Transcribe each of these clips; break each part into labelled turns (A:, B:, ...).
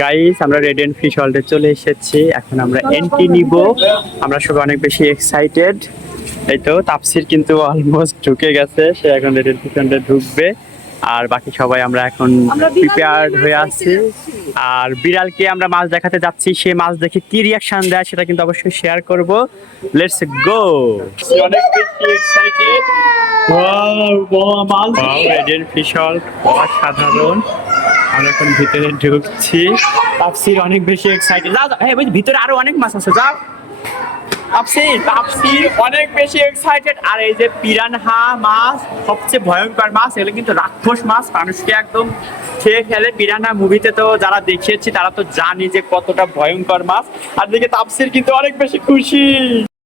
A: Guys আমরা red and fish হল্টে চলে এসেছি। এখন আমরা এন্ট্রি নিব। আমরা সবাই অনেক বেশি এক্সাইটেড এই তো তাপসির কিন্তু অলমোস্ট ঢুকে গেছে। সে এখন রেড এন্ড ফিশ হল্টে ঢুকবে। আর বাকি সবাই আমরা এখন প্রিপেয়ার্ড হয়ে আছি। আর বিড়ালকে আমরা মাছ দেখাতে যাচ্ছি। সে মাছ দেখে কি রিয়াকশন দেয় সেটা কিন্তু অবশ্যই শেয়ার করব। লেটস গো অনেক বেশি এক্সাইটেড ওয়াও মাছ রেড এন্ড ফিশ হল্ট অসাধারণ। আমরা এখন ভিতরে ঢুকছি। তাপসির অনেক বেশি এক্সাইটেড যাও এই ওই ভিতরে আরও অনেক মাছ আছে, যাও। তাপসির তাপসির অনেক বেশি এক্সাইটেড আর এই যে পিরানহা মাছ, সবচেয়ে ভয়ঙ্কর মাছ, এগুলো কিন্তু রাক্ষস মাছ, মানুষকে একদম খেয়ে ফেলে। পিরানহা মুভিতে তো যারা দেখিয়েছি, তারা তো জানি যে কতটা ভয়ঙ্কর মাছ। আর দেখে তাপসির কিন্তু অনেক বেশি খুশি।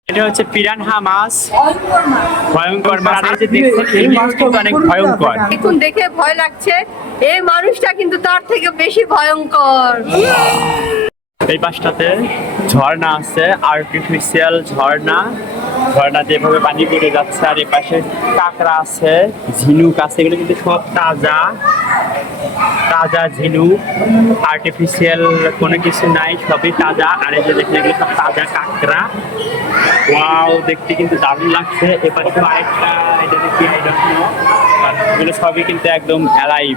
A: এটা হচ্ছে পিরানহা মাছ ভয়ঙ্কর মাছ। আর এই যে দেখছেন এই মাছ অনেক ভয়ঙ্কর।
B: এখন দেখে ভয় লাগছে। এই মানুষটা কিন্তু তার থেকে বেশি ভয়ঙ্কর।
A: এই পাশটাতে ঝর্ণা আছে আর্টিফিশিয়াল ঝর্ণা। ঝর্ণা যেভাবে পানি পড়ে যাচ্ছে, আর এই পাশে কাঁকড়া আছে, ঝিনুক আছে, এগুলো কিন্তু সব তাজা। তাজা ঝিনুক আর্টিফিশিয়াল কোনো কিছু নাই, সবই তাজা। আর এই যে দেখুন, এগুলো সব তাজা কাঁকড়া। ওয়াও দেখতে কিন্তু দারুণ লাগছে। এপাশে আরেকটা, এটা দেখি এগুলো সবই কিন্তু একদম অ্যালাইভ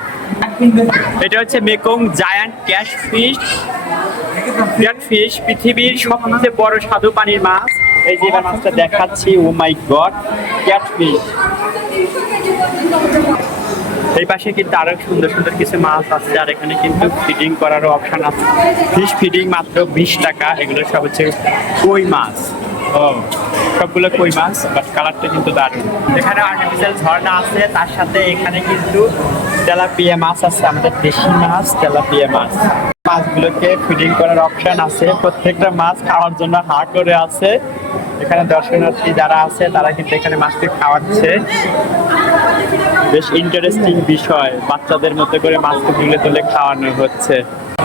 A: এটা হচ্ছে Mekong giant cat fish catfish পৃথিবীর সবচেয়ে বড় স্বাদু পানির মাছ। এই যে মাছটা দেখাচ্ছি ও মাই গড ক্যাটফিশ এই পাশে কিন্তু আরও সুন্দর সুন্দর কিছু মাছ আছে আর এখানে কিন্তু ফিডিং করারও অপশন আছে। ফিশ ফিডিং মাত্র বিশ টাকা, এগুলো সব হচ্ছে কই মাছ। ও সবগুলো কই মাছ বাট কালারটা কিন্তু দারুণ। এখানে আর্টিফিশিয়াল ঝর্ণা আছে, তার সাথে এখানে কিন্তু তেলাপিয়া মাছ আছে, আমাদের দেশি মাছ, তেলাপিয়া মাছ। মাছগুলোকে ফিডিং করার অপশন আছে। প্রত্যেকটা মাছ খাওয়ার জন্য হা করে আছে। এখানে দর্শনার্থী যারা আছে, তারা কিন্তু এখানে মাছকে খাওয়াচ্ছে। বেশ ইন্টারেস্টিং বিষয়। বাচ্চাদের মতো করে মাছকে তুলে তুলে খাওয়ানো হচ্ছে।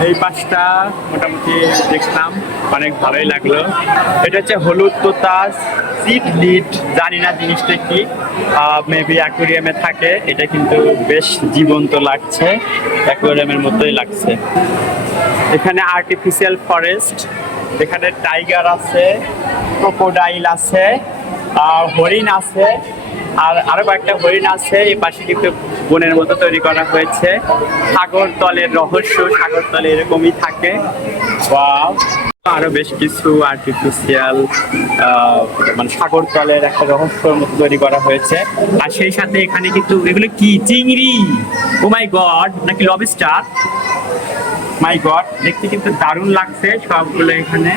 A: এই পাশটা মোটামুটি দেখলাম, অনেক ভালোই লাগল। এটা হচ্ছে হলুদ তোতাস সিট লিড জানি না জিনিসটা কি মেবি অ্যাকোরিয়ামে থাকে। এটা কিন্তু বেশ জীবন্ত লাগছে অ্যাকোরিয়ামের মতোই লাগছে। এখানে আর্টিফিশিয়াল ফরেস্ট এখানে টাইগার আছে ক্রোকোডাইল আছে আর হরিণ আছে। আর আরও কয়েকটা হরিণ আছে, এই পাশে কিন্তু বনের মতো তৈরি করা হয়েছে। সাগর তলের রহস্য, সাগর তলে এরকমই থাকে! আরও বেশ কিছু আর্টিফিশিয়াল মানে সাগর তলের একটা রহস্যর মতো তৈরি করা হয়েছে। আর সেই সাথে এখানে কিন্তু এগুলো কি? চিংড়ি! ও মাই গড নাকি লবিস্টার মাই গড দেখতে কিন্তু দারুণ লাগছে সবগুলো এখানে।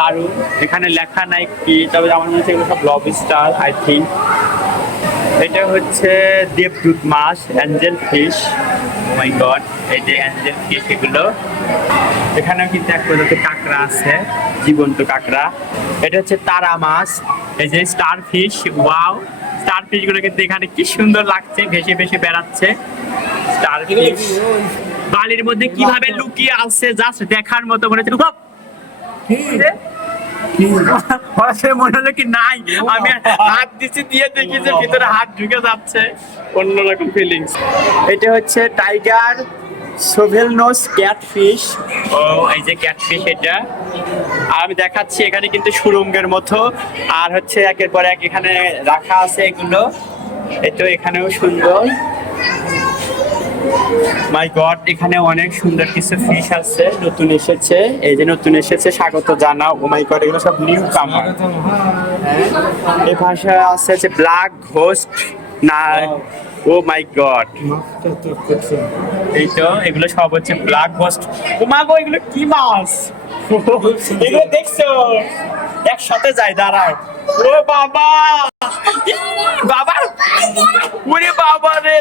A: দারুণ। এখানে লেখা নাই কি, তবে আমার মনে হচ্ছে এগুলো সব স্টার আই থিঙ্ক এটা হচ্ছে দেবদূত মাছ অ্যাঞ্জেল ফিশ মাই গড এই যে অ্যাঞ্জেল ফিশ এগুলো। এখানেও কিন্তু এক প্রজাতির কাঁকড়া আছে, জীবন্ত কাঁকড়া। এটা হচ্ছে তারা মাছ, এই যে স্টার ফিশ ওয়াও স্টার ফিশগুলো কিন্তু এখানে কি সুন্দর লাগছে, ভেসে ভেসে বেড়াচ্ছে। স্টার ফিশ বালির মধ্যে কীভাবে লুকিয়ে আছে জাস্ট দেখার মতো মনে হচ্ছে মনে হলো কি নাই। আমি হাত দিচ্ছি দিয়ে দেখি যে ভিতরে হাত ঢুকে যাচ্ছে। অন্যরকম ফিলিংস এটা হচ্ছে টাইগার সোভেল নোস ক্যাটফিশ ও, এই যে ক্যাটফিশ এটা। আমি দেখাচ্ছি এখানে কিন্তু সুরঙ্গের মতো। আর হচ্ছে একের পর এক এখানে রাখা আছে এগুলো। এটা এখানেও সুন্দর। মাই গড এখানে অনেক সুন্দর কিছু ফিশ আছে নতুন এসেছে। এই যে নতুন এসেছে স্বাগত জানাও। ও মাই গড এগুলো সব নিউ কামার এই ভাষা আছে যে ব্ল্যাক ঘোস্ট না ও মাই গড এই তো এগুলো সব হচ্ছে ব্ল্যাক ঘোস্ট ও মা গো এগুলো কি মাছ? এগুলো দেখছ? একসাথে যায় দাঁড়াও। ও বাবা! বাবা বাবা রে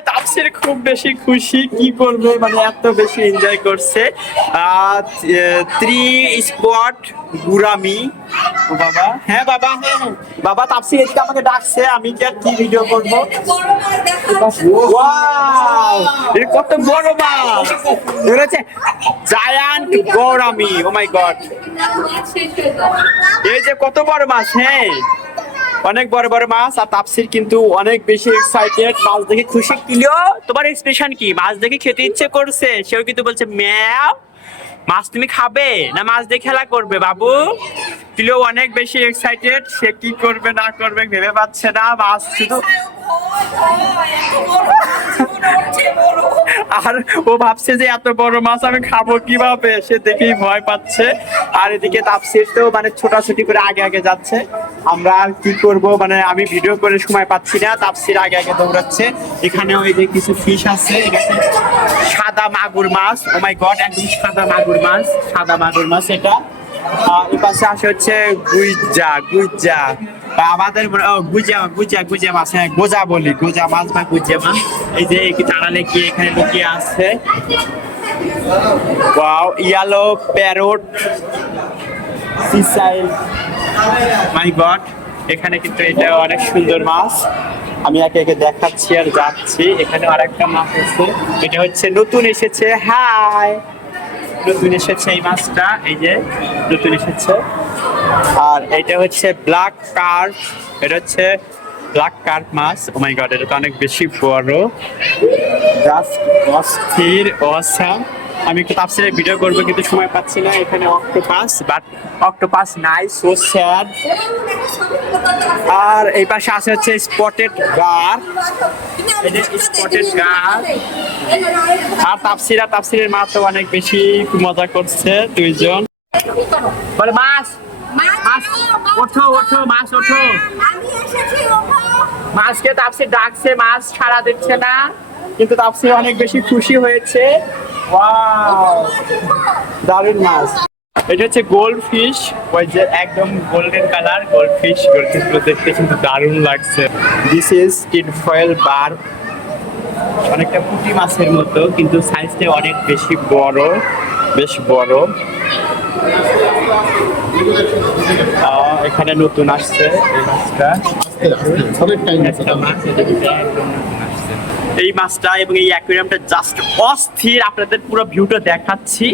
A: খুব বেশি খুশি। কি করবে? মানে এত বেশি এনজয় করছে। থ্রি স্পট গুরামি বাবা। হ্যাঁ বাবা হ্যাঁ হ্যাঁ। বাবা, তাপসি এদিকে আমাকে ডাকছে। আমি কি আর কি ভিডিও করব? কত বড় মাছ! এগুলো জায়ান্ট গৌরামি ও মাই গড এই যে কত বড় মাছ হ্যাঁ। অনেক বড় বড় মাছ আর তাপসির কিন্তু অনেক বেশি এক্সাইটেড মাছ দেখে খুশি। কিলো তোমার এক্সপ্রেশন কি? মাছ দেখে খেতে ইচ্ছে করছে। সেও কিন্তু বলছে, ম্যাও, মাছ তুমি খাবে না মাছ দিয়ে খেলা করবে, বাবু? কিলো অনেক বেশি এক্সাইটেড সে কি করবে, না করবে ভেবে পাচ্ছে না। মাছ শুধু আর ও ভাবছে যে এত বড় মাছ আমি খাব কীভাবে? সে দেখেই ভয় পাচ্ছে। আর এদিকে তাপসির তো মানে ছোটাছুটি করে আগে আগে যাচ্ছে। আমরা আর কি করব? মানে আমি ভিডিও করে সময় পাচ্ছি না। তাপসির আগে আগে দৌড়াচ্ছে। এখানে ওই যে কিছু ফিশ আছে সাদা মাগুর মাছ। ও মাই গড একদম সাদা মাগুর মাছ, সাদা মাগুর মাছ এটা। এই পাশে আসে হচ্ছে গুইজা গুইজা। আমাদের গুজা গুজা গুজা মাছ হ্যাঁ গোজা বলি, গোজা মাছ বা গুজা মাছ। এই যে কি তাড়ালে কি এখানে লুকিয়ে আছে। Wow, yellow, parrot, সিসাইল। My god, এখানে কিন্তু এটা অনেক সুন্দর মাছ। আমি একে একে দেখাচ্ছি আর যাচ্ছি। এখানে আরেকটা মাছ আছে। এটা হচ্ছে নতুন এসেছে। হাই! নতুন এসেছে এই মাছটা, এই যে নতুন এসেছে। আর এটা হচ্ছে ব্ল্যাক কার্প এটা হচ্ছে ব্ল্যাক কার্প মাছ। ও মাই গড এটা তো অনেক বেশি বড়। জাস্ট অস্থির অসাম আমি একটু তাপসিলের ভিডিও করব কিন্তু সময় পাচ্ছি না এখানে অক্টোপাস বাট অক্টোপাস নাই সো স্যাড আর এই পাশে আছে হচ্ছে স্পটেড গার এই যে spotted গাছ। আর তাপসিরা তাপসিরের মা তো অনেক বেশি মজা করছে দুইজন। বলে মাছ মাছ ওঠো ওঠো মাছ ওঠো।
C: আমি এসেছি ওঠো।
A: মাছকে তাপসির ডাকছে মাছ সাড়া দিচ্ছে না। কিন্তু তাপসির অনেক বেশি খুশি হয়েছে। দারুণ মাছ। এটা হচ্ছে গোল্ড ফিশ ওই যে একদম golden colour gold fish gold ফিশগুলো দেখতে কিন্তু দারুণ লাগছে। This is tin foil barb অনেকটা পুঁটি মাছের মতো কিন্তু সাইজটা অনেক বেশি বড় বেশ বড়। এখানে নতুন আসছে এই মাছটা। এই মাছটা এবং এই অ্যাকুয়ারিয়ামটা জাস্ট অস্থির। আপনাদের পুরো ভিউটা দেখাচ্ছি।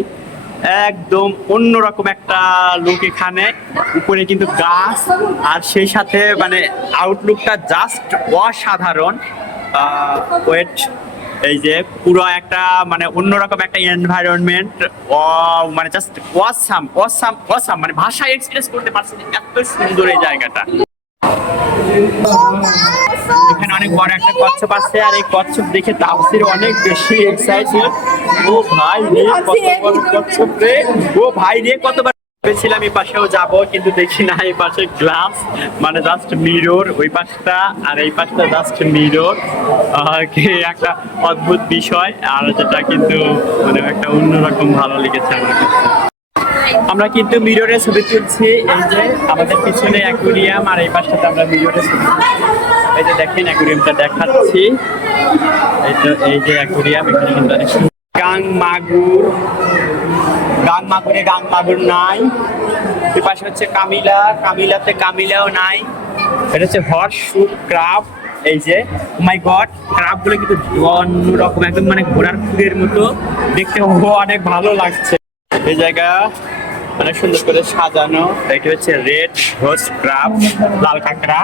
A: একদম অন্যরকম একটা লুক এখানে। উপরে কিন্তু গাছ। আর সেই সাথে মানে আউটলুকটা জাস্ট অসাধারণ। ওয়েট এই যে পুরো একটা মানে অন্যরকম একটা এনভায়রনমেন্ট মানে জাস্ট অসাম অসাম অসাম মানে ভাষায় এক্সপ্রেস করতে পারছি এত সুন্দর এই জায়গাটা। এখানে অনেক বড় একটা কচ্ছপ আছে, আর এই কচ্ছপ দেখে তাপসির অনেক বেশি এক্সাইটেড ও ভাই রে কত বড় কচ্ছপ রে। ও ভাই রে, কতবার ভেবেছিলাম এই পাশেও যাব, কিন্তু দেখি না, এই পাশে গ্লাস মানে জাস্ট মিরর ওই পাশটা, আর এই পাশটা জাস্ট মিরর একটা অদ্ভুত বিষয়, আর যেটা কিন্তু মানে একটা অন্যরকম ভালো লেগেছে আমার কাছে। আমরা কিন্তু মিররে ছবি তুলছি, এই যে আমাদের পিছনে অ্যাকুরিয়াম আর এই পাশটাতে আমরা মিররে ছবি এই যে দেখেন, অ্যাকুরিয়ামটা দেখাচ্ছি। এই তো এই যে অ্যাকুরিয়াম, এখানে কিন্তু অনেক। গাং মাগুর। গাং মাগুরে গাং মাগুর নাই। এই পাশে হচ্ছে কামিলা, কামিলাতে কামিলাও নাই। এটা হচ্ছে হর্স শুট ক্রাফ এই যে মাই গড ক্রাফগুলো কিন্তু অন্যরকম একদম মানে ঘোড়ার খুঁড়ের মতো। দেখতে অনেক ভালো লাগছে। এই জায়গা। অনেক সুন্দর করে সাজানো। এটা হচ্ছে রেড হোস্ট ক্রাব লাল কাঁকড়া।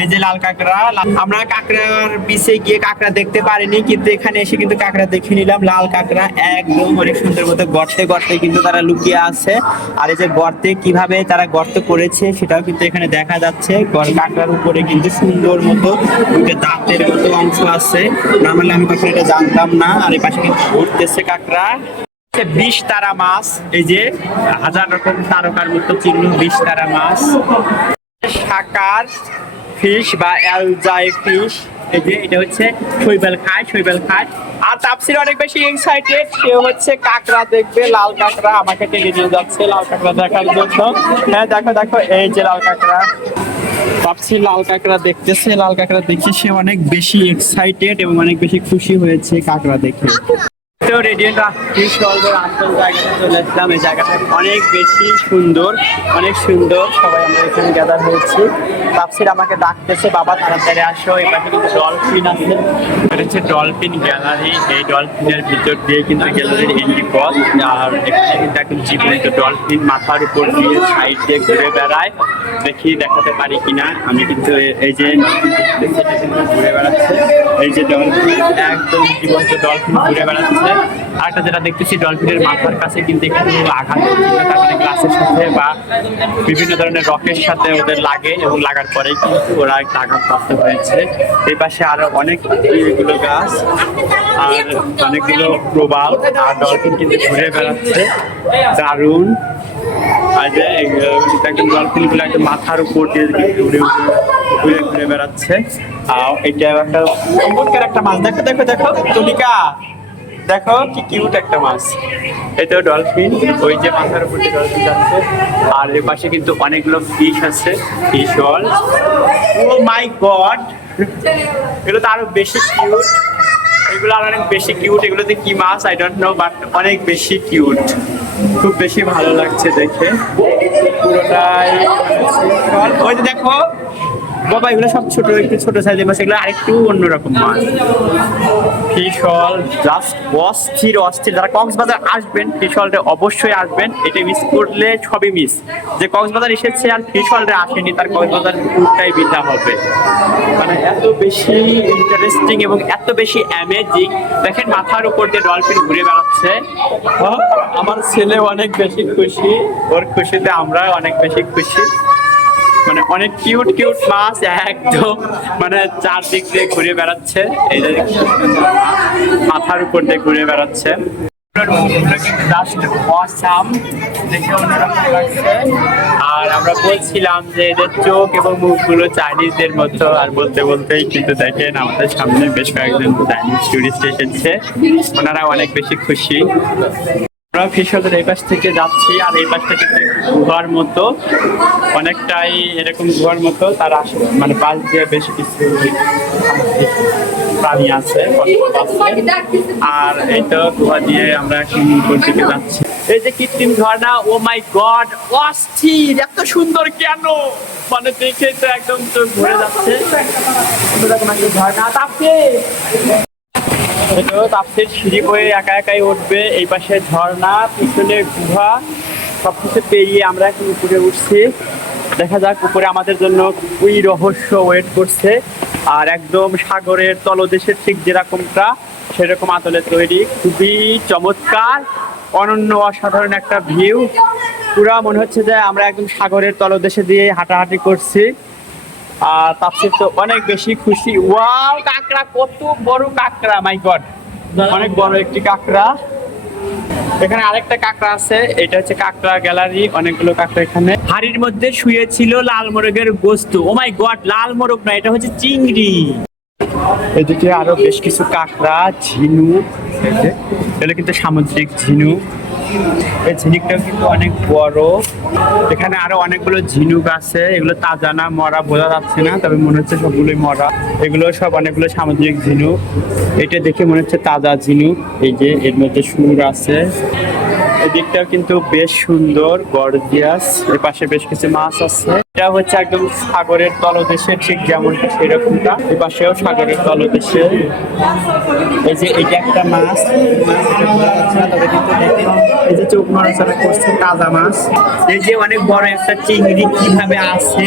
A: এই যে লাল কাঁকড়া আমরা কাঁকড়ার পিছে গিয়ে কাঁকড়া দেখতে পারিনি, কিন্তু এখানে এসে কিন্তু কাঁকড়া দেখে নিলাম। লাল কাঁকড়া একদম অনেক সুন্দর মতো গর্তে গর্তে কিন্তু তারা লুকিয়ে আছে। আর এই যে গর্তে কীভাবে তারা গর্ত করেছে সেটাও কিন্তু এখানে দেখা যাচ্ছে। কাঁকড়ার উপরে কিন্তু সুন্দর মতো দাঁতের মতো অংশ আছে। নর্মালি আমি কখনো এটা জানতাম না, আর এই পাশে কিন্তু ঘুরতেছে কাঁকড়া। বিষ তারা মাছ। এই যে হাজার রকম তারকার মতো চিহ্ন বিষ তারা মাছ। শাকার ফিশ বা অ্যালজাই ফিশ এই যে এটা হচ্ছে শৈবাল খায় শৈবাল খায়। আর তাপসির অনেক বেশি এক্সাইটেড সে হচ্ছে কাঁকড়া দেখবে, লাল কাঁকড়া আমাকে টেনে নিয়ে যাচ্ছে, লাল কাঁকড়া দেখার জন্য। হ্যাঁ দেখো দেখো, এই যে লাল কাঁকড়া। তাপসি লাল কাঁকড়া দেখতেছে, লাল কাঁকড়া দেখে সে অনেক বেশি এক্সাইটেড এবং অনেক বেশি খুশি হয়েছে কাঁকড়া দেখে। তো রেডিয়েন্ট ফিশ ওয়ার্ল্ডের আসল জায়গাটা চলে আসলাম এই জায়গাটা অনেক বেশি সুন্দর, অনেক সুন্দর। সবাই আমরা এখানে গ্যাদার হয়েছি। তাপসির আমাকে ডাকতেছে, বাবা, তাড়াতাড়ি আসো পাশে কিন্তু ডলফিন আছে। এটা হচ্ছে ডলফিন গ্যালারি এই ডলফিনের ভিতর দিয়ে কিন্তু গ্যালারির এন্ট্রি পথ আর এখানে কিন্তু একদম জীবন্ত ডলফিন মাথার উপর দিয়ে সাইড দিয়ে ঘুরে বেড়ায়। দেখি দেখাতে পারি কিনা। আমি কিন্তু এই যে ঘুরে বেড়াচ্ছে। এই যে ডলফিন একদম জীবন্ত ডলফিন ঘুরে বেড়াচ্ছে। আর একটা যেটা দেখতেছি, ডলফিনের মাথার কাছে কিন্তু একটু আঘাত তার গ্লাসের সাথে বা বিভিন্ন ধরনের রকের সাথে ওদের লাগে এবং লাগার পরেই কিন্তু ওরা একটা আঘাতপ্রাপ্ত হয়েছে। এই পাশে আরও অনেক এগুলো গাছ, আর অনেকগুলো প্রবাল আর ডলফিন কিন্তু ঘুরে বেড়াচ্ছে। দারুণ। আর যে একদম ডলফিনগুলো একদম মাথার উপর দিয়ে উড়ে ঘুরে ঘুরে বেড়াচ্ছে। আর এটা একটা চমৎকার একটা মাছ। দেখো দেখো দেখো, তুলিকা। দেখো কি কিউট একটা মাছ। এই ডলফিন ওই যে মাথার উপর দিয়ে ডলফিন যাচ্ছে। আর এর পাশে কিন্তু অনেকগুলো ফিশ আছে ফিশ হল ও মাই গড এগুলো তো আরও বেশি কিউট এগুলো আর অনেক বেশি কিউট এগুলোতে কি মাছ? আই ডোন্ট নো বাট অনেক বেশি কিউট খুব বেশি ভালো লাগছে দেখে। পুরোটাই ওই যে দেখো বাবা, এগুলো সব ছোট, একটু ছোট সাইজের মাছ, এগুলো আরেকটু অন্যরকম মাছ। ফিশল জাস্ট অস্থির অস্থির। যারা কক্সবাজার আসবেন ফিশলটা অবশ্যই আসবেন। এটা মিস করলে সবই মিস যে কক্সবাজার এসেছে আর ফিশলটা আসেনি, তার কক্সবাজার ট্যুরটাই বিধা হবে। মানে এত বেশি ইন্টারেস্টিং এবং এত বেশি অ্যামেজিং দেখেন মাথার উপর দিয়ে ডলফিন ঘুরে বেড়াচ্ছে। আমার ছেলে অনেক বেশি খুশি, ওর খুশিতে আমরা অনেক বেশি খুশি। মানে অনেক কিউট কিউট মাছ একদম। মানে চারদিক দিয়ে ঘুরে বেড়াচ্ছে। এই যে মাথার উপর দিয়ে ঘুরে বেড়াচ্ছে। আর আমরা বলছিলাম যে এদের চোখ এবং মুখগুলো চাইনিজদের মতো, আর বলতে বলতেই কিন্তু দেখেন আমাদের সামনে বেশ কয়েকজন চাইনিজ টুরিস্ট এসেছে। ওনারা অনেক বেশি খুশি। আমরা ফিশলের এই পাশ থেকে যাচ্ছি আর এই পাশটা কিন্তু গুহার মতো অনেকটাই এরকম গুহার মতো তার মানে পাশ দিয়ে বেশ কিছু প্রাণী আছে আর এই তো গুহা দিয়ে আমরা এখন দিকে যাচ্ছি। এই যে কৃত্রিম ঝর্ণা, ও মাই গড, অস্থির, এত সুন্দর কেন? মানে দেখে তো একদম তো ঘুরে যাচ্ছে। ঝর্ণা। তাপছে এটাও তাপসের সিঁড়ি বয়ে একা একাই উঠবে, এই পাশে ঝর্ণা পিছনে গুহা, সবকিছু পেরিয়ে আমরা এখন উপরে উঠছি। দেখা যাক, উপরে আমাদের জন্য ওই রহস্য ওয়েট করছে। আর একদম সাগরের তলদেশের ঠিক যেরকমটা, সেরকম আতলে তৈরি। খুবই চমৎকার, অনন্য, অসাধারণ একটা ভিউ পুরা মনে হচ্ছে যে আমরা একদম সাগরের তলদেশে দিয়ে হাঁটাহাঁটি করছি। আর তাপসির তো অনেক বেশি খুশি। ওয়াও, কাকড়া, কত বড় কাকড়া মাই গড অনেক বড় একটি কাকড়া। এখানে আরেকটা কাকড়া আছে, এটা হচ্ছে কাকড়া গ্যালারি, অনেকগুলো কাকড়া এখানে। হাড়ির মধ্যে শুয়ে ছিল লাল মোরগের গোস্ত। ও মাই গড লাল মোরগ না, এটা হচ্ছে চিংড়ি। এদিকে আরও বেশ কিছু কাকড়া, ঝিনুক এগুলো কিন্তু সামুদ্রিক ঝিনুক। এই ঝিনুকটাও কিন্তু অনেক বড়। এখানে আরও অনেকগুলো ঝিনুক আছে। এগুলো তাজা না, মরা বোঝা যাচ্ছে না, তবে মনে হচ্ছে সবগুলোই মরা। এগুলো সব অনেকগুলো সামুদ্রিক ঝিনুক। এটা দেখে মনে হচ্ছে তাজা ঝিনুক। এই যে এর মধ্যে সুর আছে। এদিকটাও কিন্তু বেশ সুন্দর গর্জিয়াস এর পাশে বেশ কিছু মাছ আছে। এটা হচ্ছে একদম সাগরের তলদেশে ঠিক যেমনটা সেরকমটা। এই পাশেও সাগরের তলদেশে। এই যে এটা একটা মাছ। এই যে চোখ নড়াচড়া করছে তাজা মাছ। এই যে অনেক বড় একটা চিংড়ি কীভাবে আছে,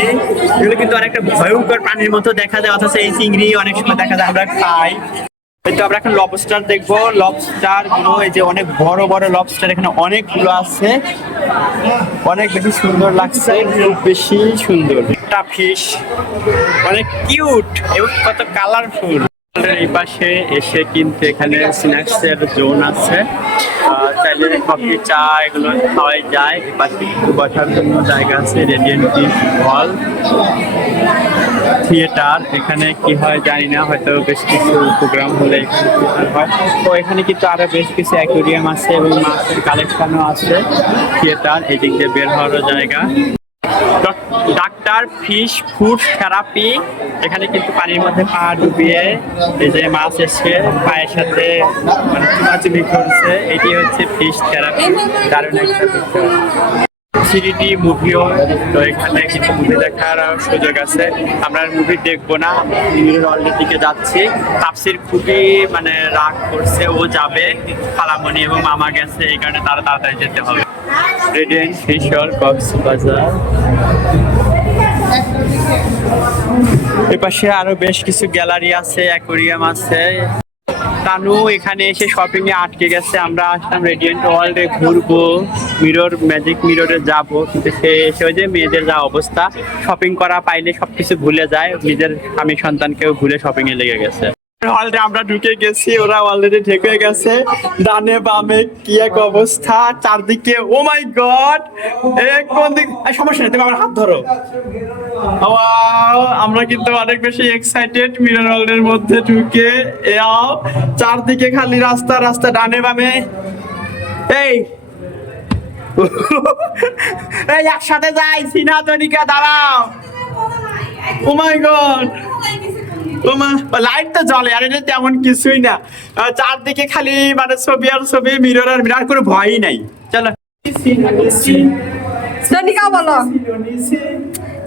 A: এগুলো কিন্তু অনেকটা ভয়ঙ্কর প্রাণীর মতো দেখা যায়। অথচ এই চিংড়ি অনেক সময় দেখা যায়, আমরা খাই। তো আমরা এখন লবস্টার দেখব। লবস্টারগুলো, এই যে অনেক বড় বড় লবস্টার এখানে অনেকগুলো আছে। অনেক বেশি সুন্দর লাগছে, খুব বেশি সুন্দর। ফিশ অনেক কিউট এবং কত কালারফুল এই পাশে এসে কিন্তু এখানে স্ন্যাক্স এর জোন আছে। চাইলে কফি, চা এগুলো খাওয়াই যায়। এই পাশে বসার জন্য জায়গা আছে, রেডিয়েন্ট হল, থিয়েটার। এখানে কি হয় জানি না, হয়তো বেশ কিছু প্রোগ্রাম হলে এখানে হয়। তো এখানে কিন্তু আরও বেশ কিছু অ্যাকোরিয়াম আছে এবং মাছের কালেকশনও আছে। থিয়েটার এই দিক দিয়ে বের হওয়ারও জায়গা। Doctor fish food therapy. এখানে কিন্তু পানির মধ্যে পা ডুবিয়ে এই যে মাছ এসে পায়ের সাথে মানে চুমাচুমি করছে। এটি হচ্ছে ফিশ থেরাপি। দারুণ একটা থ্রি মুভিও তো এখানে কিছু মুভি দেখার সুযোগ আছে। আমরা মুভি দেখব না হলের দিকে যাচ্ছি। তাপসির খুবই মানে রাগ করছে, ও যাবে, খালামণি এবং মামা গেছে, এই কারণে তারা তাড়াতাড়ি যেতে হবে। রেডিয়েন্ট ফিশল কক্সবাজার এপাশে আরও বেশ কিছু গ্যালারি আছে অ্যাকোরিয়াম আছে। তানু এখানে এসে শপিং এ আটকে গেছে। আমরা আসলাম রেডিয়েন্ট ওয়ার্ল্ডে ঘুরবো মিরর ম্যাজিক মিররে যাব। কিন্তু সে এসে যে মেয়েদের যা অবস্থা শপিং করা পাইলে সবকিছু ভুলে যায়। নিজের স্বামী সন্তানকেও ভুলে শপিং এ লেগে গেছে। হলটা আমরা ঢুকে গেছি, ওরা অলরেডি ঢেকে গেছে। ডানে বামে কি এক অবস্থা, চারদিকে ও মাই গড কোন দিক সমস্যা নেই, তুমি আমার হাত ধরো। আমরা কিন্তু অনেক বেশি এক্সাইটেড মিরর ওয়ার্ল্ডের মধ্যে ঢুকে। এও, চারদিকে খালি রাস্তা রাস্তা ডানে বামে। এই! এই, একসাথে যাই সিনা তনিকা দাঁড়াও। ও মাই গড লাইট তো জ্বলে আর এটা তেমন কিছুই না চারদিকে খালি মানে ছবি আর ছবি মিরর আর মিরর কোনো ভয়ই নাই চলো
B: সনিকা বলো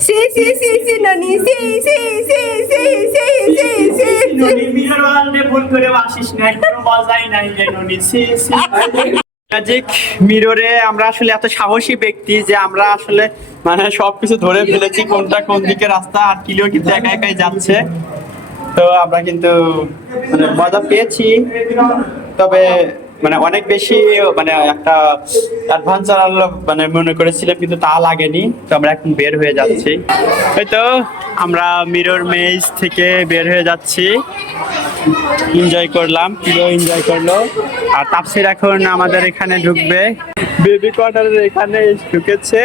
B: সি সি সি সি ননি সি সি সি সি সি সি সি
A: মিরর ওয়ার্ল্ডে ভুল করে আসিস না কোনো মজাই নাই রে ননি সি সি ম্যাজিক মিররে আমরা আসলে এত সাহসী ব্যক্তি যে আমরা আসলে মানে সবকিছু ধরে ফেলেছি কোনটা কোন দিকে রাস্তা আর কিলো কিন্তু একা একাই যাচ্ছে তো আমরা কিন্তু মানে মজা পেয়েছি। তবে মানে অনেক বেশি মানে একটা অ্যাডভান্সার মানে মনে করেছিলাম, কিন্তু তা লাগেনি। তো আমরা এখন বের হয়ে যাচ্ছি। এই তো, আমরা মিরর মেজ থেকে বের হয়ে যাচ্ছি। এনজয় করলাম প্রিয় এনজয় করল। আর তাপসির এখন আমাদের এখানে ঢুকবে। বেবি কোয়ার্টারের এখানে ঢুকেছে।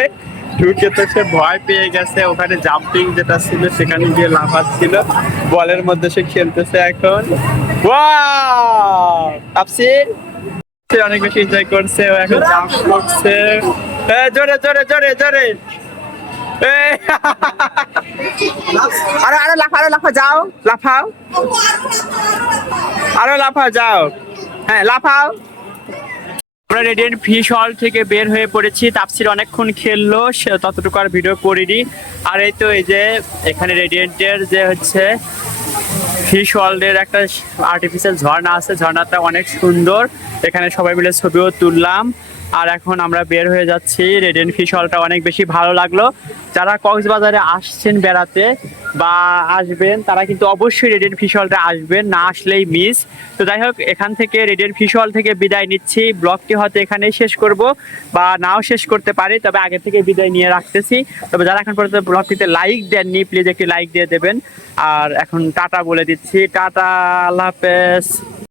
A: ঢুকে তো সে ভয় পেয়ে গেছে। ওখানে জাম্পিং যেটা ছিল, সেখানে গিয়ে লাফাচ্ছিল বলের মধ্যে সে খেলতেছে এখন। তাপসির সে অনেক বেশি এনজয় করছে, ও এখন জাম্প করছে। জোরে জোরে জোরে জোরে। আরও আরও লাফা আরও লাফা যাও, লাফাও। আরও লাফাও, যাও। হ্যাঁ লাফাও। আমরা রেডিয়েন্ট ফিশ হল থেকে বের হয়ে পড়েছি। তাপসির অনেকক্ষণ খেললো, সে ততটুকু আর ভিডিও করিনি। আর এই তো এই যে, এখানে রেডিয়েন্টের যে হচ্ছে ফিশ ওয়ার্ল্ডের একটা আর্টিফিশিয়াল ঝর্ণা আছে। ঝর্ণাটা অনেক সুন্দর। এখানে সবাই মিলে ছবিও তুললাম। আর এখন আমরা বের হয়ে যাচ্ছি। রেডিয়েন্ট ফিশ হলটা অনেক বেশি ভালো লাগল। যারা কক্সবাজারে আসছেন বেড়াতে বা আসবেন, তারা কিন্তু অবশ্যই রেডিয়েন্ট ফিশ হলটা আসবেন, না আসলেই মিস তো যাই হোক, এখান থেকে রেডিয়েন্ট ফিশ হল থেকে বিদায় নিচ্ছি। ব্লগটি হয়তো এখানেই শেষ করব বা নাও শেষ করতে পারি, তবে আগে থেকে বিদায় নিয়ে রাখতেছি। তবে যারা এখন পর্যন্ত ব্লগটিতে লাইক দেননি প্লিজ একটি লাইক দিয়ে দেবেন। আর এখন টাটা বলে দিচ্ছি। টাটা আল্লাহ হাফেজ।